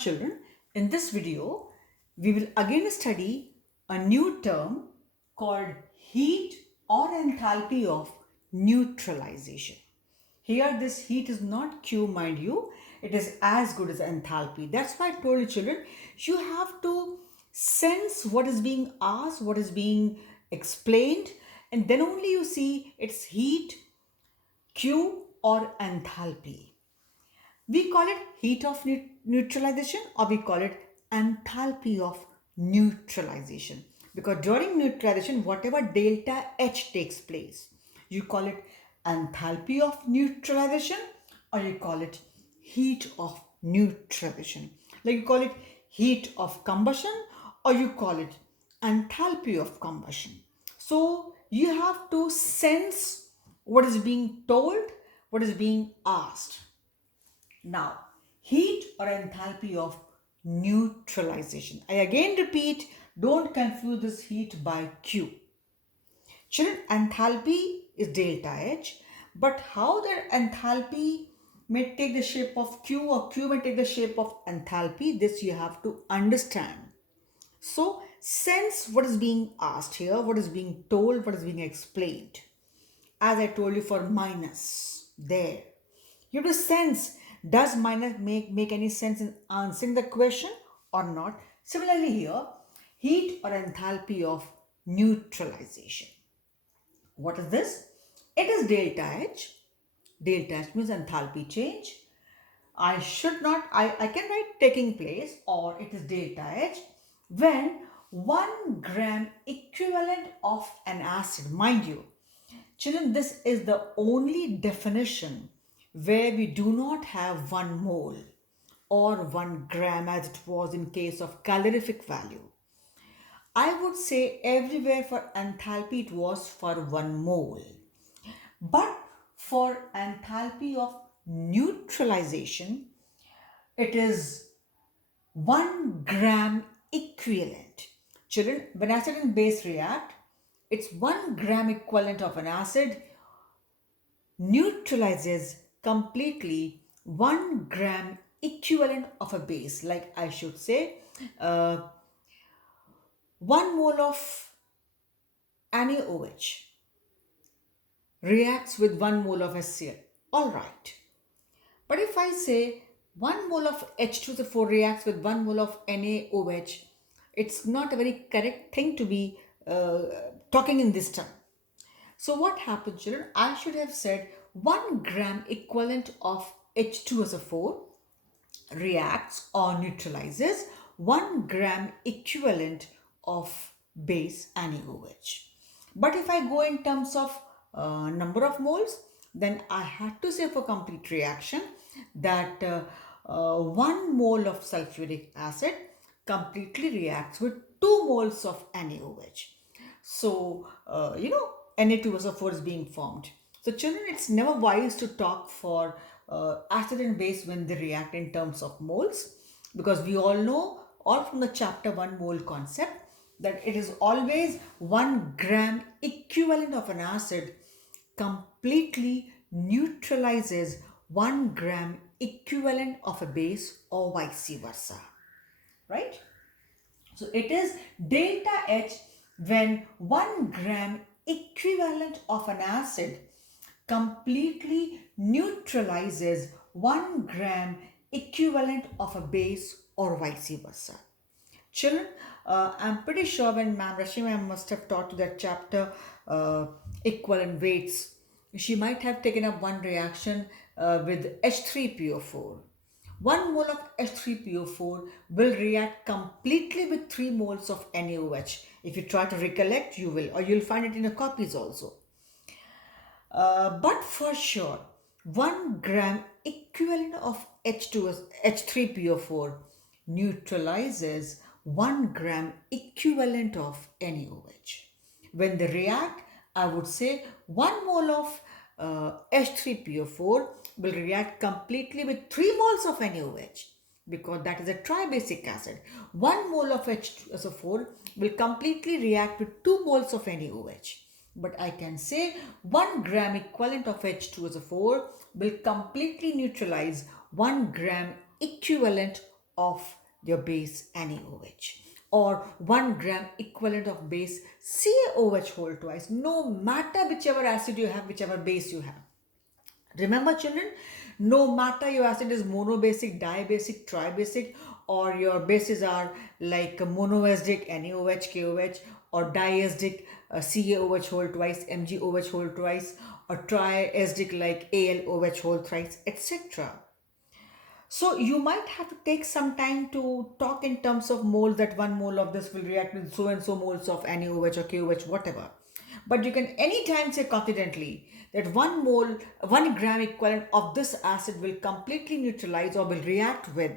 children, in this video, we will again study a new term called heat or enthalpy of neutralization. Here this heat is not Q, mind you, it is as good as enthalpy. That's why I told you children, you have to sense what is being asked, what is being explained, and then only you see it's heat, Q or enthalpy. We call it heat of neutralization or we call it enthalpy of neutralization. Because during neutralization, whatever delta H takes place, you call it enthalpy of neutralization or you call it heat of neutralization. Like you call it heat of combustion or you call it enthalpy of combustion. So you have to sense what is being told, what is being asked. Now, heat or enthalpy of neutralization. I again repeat, don't confuse this heat by Q. Children, enthalpy is delta H, but how that enthalpy may take the shape of Q or Q may take the shape of enthalpy, this you have to understand. So, sense what is being asked here, what is being told, what is being explained. As I told you for minus, there. You have to sense, does minus make any sense in answering the question or not? Similarly here, heat or enthalpy of neutralization. What is this? It is delta H. Delta H means enthalpy change. I can write taking place or it is delta H when 1 gram equivalent of an acid, mind you, children, this is the only definition where we do not have 1 mole or 1 gram as it was in case of calorific value. I would say everywhere for enthalpy it was for 1 mole. But for enthalpy of neutralization, it is 1 gram equivalent. Children, when acid and base react, it's 1 gram equivalent of an acid neutralizes completely 1 gram equivalent of a base. Like I should say, 1 mole of NaOH reacts with 1 mole of HCl. All right. But if I say 1 mole of H2SO4 reacts with 1 mole of NaOH, it's not a very correct thing to be talking in this term. So what happens, children? I should have said 1 gram equivalent of H2SO4 reacts or neutralizes 1 gram equivalent of base NaOH. But if I go in terms of number of moles, then I had to say for complete reaction that 1 mole of sulfuric acid completely reacts with 2 moles of NaOH. So, Na2SO4 is being formed. So children, it's never wise to talk for acid and base when they react in terms of moles, because we all know, all from the chapter 1 mole concept, that it is always 1 gram equivalent of an acid completely neutralizes 1 gram equivalent of a base or vice versa, right? So it is delta H when 1 gram equivalent of an acid completely neutralizes 1 gram equivalent of a base or vice versa. Children, I'm pretty sure when Ma'am Rashmi ma'am must have taught you that chapter equivalent weights, she might have taken up one reaction with H3PO4. 1 mole of H3PO4 will react completely with 3 moles of NaOH. If you try to recollect, you will, or you'll find it in your copies also. But for sure, 1 gram equivalent of H3PO4 neutralizes 1 gram equivalent of NaOH. When they react, I would say 1 mole of H3PO4 will react completely with 3 moles of NaOH, because that is a tribasic acid. 1 mole of H2SO4 will completely react with 2 moles of NaOH. But I can say 1 gram equivalent of H2SO4 will completely neutralize 1 gram equivalent of your base NaOH, or 1 gram equivalent of base CaOH whole twice, no matter whichever acid you have, whichever base you have. Remember children, no matter your acid is monobasic, dibasic, tribasic, or your bases are like monoacidic NaOH, KOH, or diacidic CaOH whole twice, MgOH whole twice, or triacidic like AlOH whole thrice, etc. So you might have to take some time to talk in terms of moles, that 1 mole of this will react with so and so moles of NaOH or KOH, whatever. But you can anytime say confidently that 1 mole, 1 gram equivalent of this acid will completely neutralize or will react with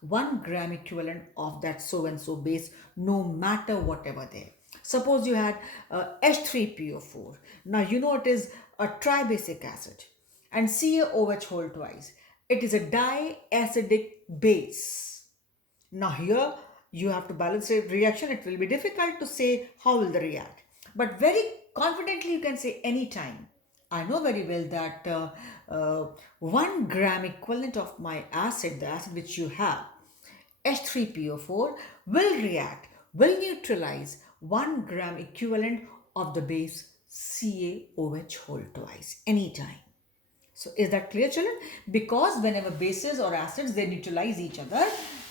1 gram equivalent of that so and so base, no matter whatever there. Suppose you had H3PO4. Now you know it is a tribasic acid, and CaOH whole twice. It is a diacidic base. Now here you have to balance a reaction. It will be difficult to say how will they react, but very confidently you can say anytime. I know very well that 1 gram equivalent of my acid, the acid which you have, H3PO4, will react, will neutralize 1 gram equivalent of the base CaOH whole twice anytime. So is that clear children? Because whenever bases or acids they neutralize each other,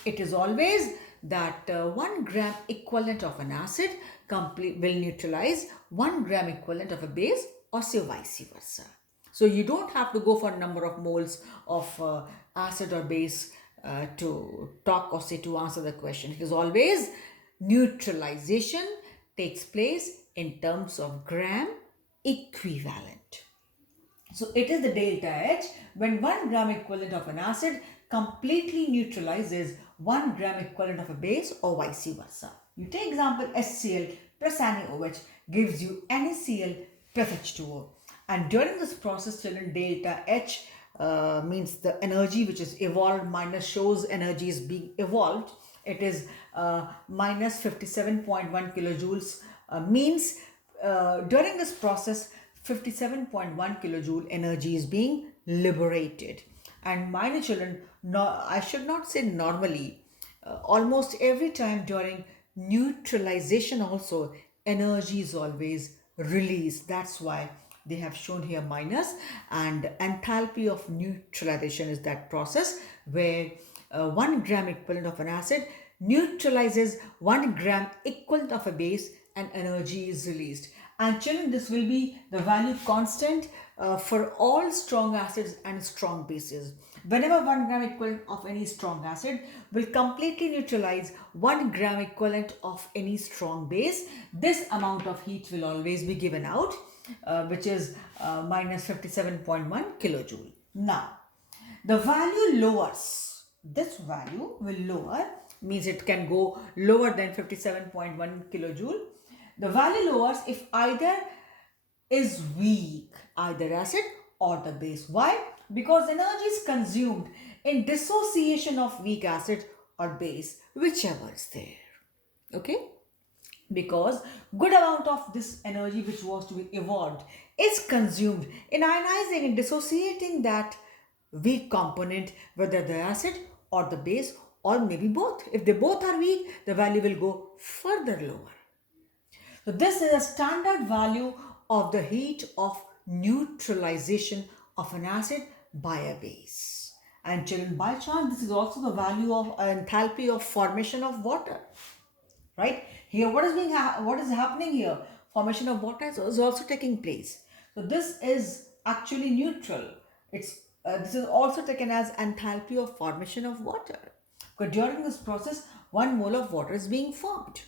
it is always that 1 gram equivalent of an acid will neutralize 1 gram equivalent of a base, or say vice versa. So you don't have to go for a number of moles of acid or base to talk or say to answer the question. It is always neutralization takes place in terms of gram equivalent. So it is the delta H when 1 gram equivalent of an acid completely neutralizes 1 gram equivalent of a base, or vice versa. You take example HCl plus NaOH gives you NaCl plus H2O. And during this process children, delta H means the energy which is evolved minus shows energy is being evolved. It is minus 57.1 kilojoules, means during this process 57.1 kilojoule energy is being liberated. And my children, no, I should not say normally, almost every time during neutralization also energy is always released. That's why they have shown here minus. And enthalpy of neutralization is that process where 1 gram equivalent of an acid neutralizes 1 gram equivalent of a base and energy is released. And children, this will be the value constant for all strong acids and strong bases. Whenever 1 gram equivalent of any strong acid will completely neutralize 1 gram equivalent of any strong base, this amount of heat will always be given out, which is minus 57.1 kilojoule. Now, the value lowers. This value will lower, means it can go lower than 57.1 kilojoule. The value lowers if either is weak, either acid or the base. Why? Because energy is consumed in dissociation of weak acid or base, whichever is there. Okay? Because good amount of this energy which was to be evolved is consumed in ionizing and dissociating that weak component, whether the acid or the base, or maybe both. If they both are weak, the value will go further lower. So this is a standard value of the heat of neutralization of an acid by a base. And children, by chance, this is also the value of enthalpy of formation of water. Right? Here, what is happening here? Formation of water is also taking place. So this is actually neutral. This is also taken as enthalpy of formation of water. Because during this process, 1 mole of water is being formed.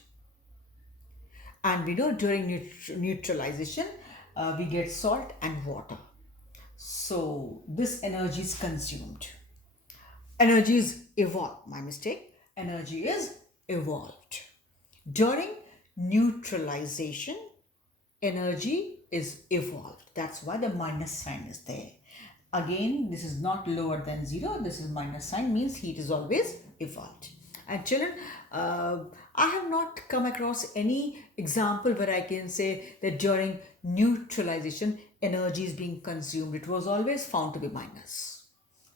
And we know during neutralization, we get salt and water. So this energy is consumed. Energy is evolved. My mistake. Energy is evolved. During neutralization, energy is evolved. That's why the minus sign is there. Again, this is not lower than 0. This is minus sign, means heat is always evolved. And children, I have not come across any example where I can say that during neutralization, energy is being consumed. It was always found to be minus.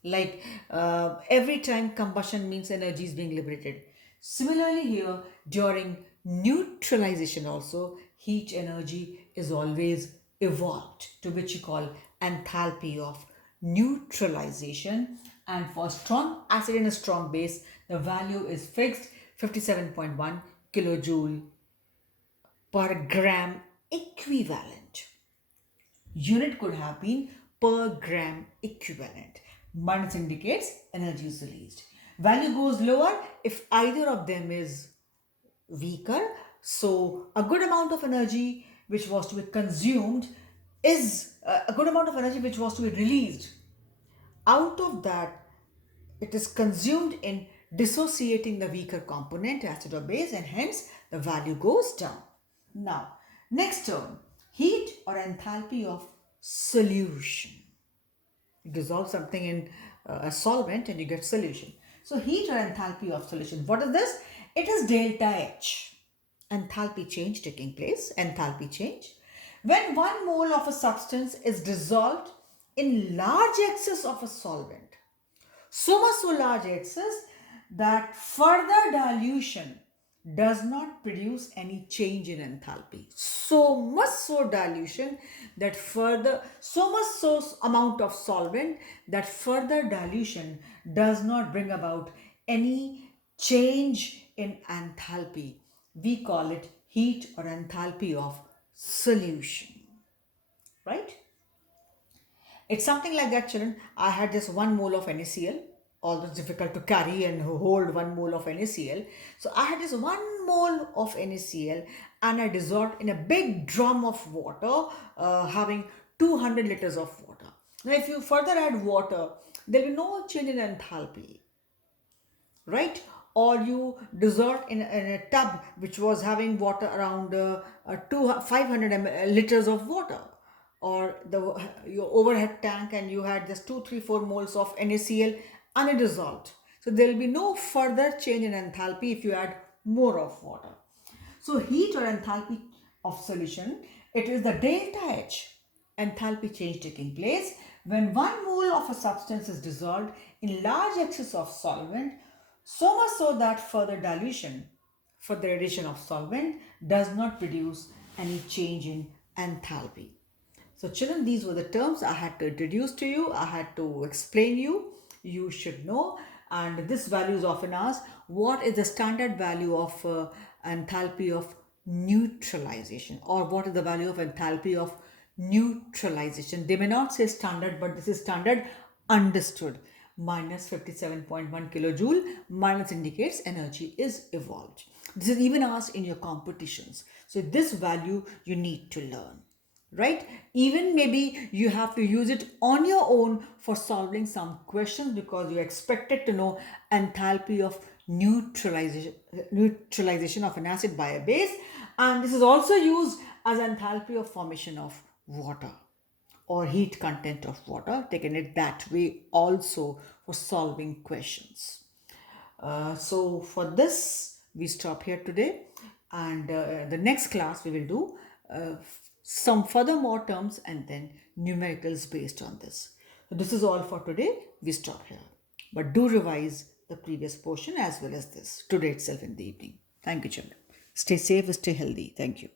Like every time combustion means energy is being liberated. Similarly, here during neutralization, also heat energy is always evolved, to which you call enthalpy of neutralization. And for strong acid and a strong base, the value is fixed 57.1 kilojoule per gram equivalent. Unit could have been per gram equivalent. Minus indicates energy is released. Value goes lower if either of them is weaker. So a good amount of energy which was to be consumed is a good amount of energy which was to be released. Out of that, it is consumed in dissociating the weaker component, acid or base, and hence the value goes down. Now, next term, heat or enthalpy of solution. You dissolve something in a solvent and you get solution. So, heat or enthalpy of solution. What is this? It is delta H. Enthalpy change taking place, enthalpy change. When 1 mole of a substance is dissolved in large excess of a solvent, so much so large excess that further dilution does not produce any change in enthalpy. So much so dilution that so much so amount of solvent that further dilution does not bring about any change in enthalpy. We call it heat or enthalpy of solution, right? It's something like that, children. I had just 1 mole of NaCl, although it's difficult to carry and hold 1 mole of NaCl. So I had just 1 mole of NaCl and I dissolved in a big drum of water, having 200 liters of water. Now, if you further add water, there will be no change in enthalpy, right? Or you dissolved in a tub which was having water around 500 liters of water, or your overhead tank, and you had just 2 3 4 moles of NaCl undissolved. So there will be no further change in enthalpy if you add more of water. So heat or enthalpy of solution, it is the delta H enthalpy change taking place when 1 mole of a substance is dissolved in large excess of solvent, so much so that further dilution, further addition of solvent does not produce any change in enthalpy. So children, these were the terms I had to introduce to you. I had to explain you. You should know. And this value is often asked, what is the standard value of enthalpy of neutralization? Or what is the value of enthalpy of neutralization? They may not say standard, but this is standard understood. Minus 57.1 kilojoule, minus indicates energy is evolved. This is even asked in your competitions. So this value you need to learn, right? Even maybe you have to use it on your own for solving some questions because you expected to know enthalpy of neutralization of an acid by a base, and this is also used as enthalpy of formation of water or heat content of water, taken it that way also for solving questions. So for this we stop here today, and the next class we will do some further more terms and then numericals based on this. So this is all for today. We stop here, but do revise the previous portion as well as this today itself in the evening. Thank you, children. Stay safe, stay healthy. Thank you.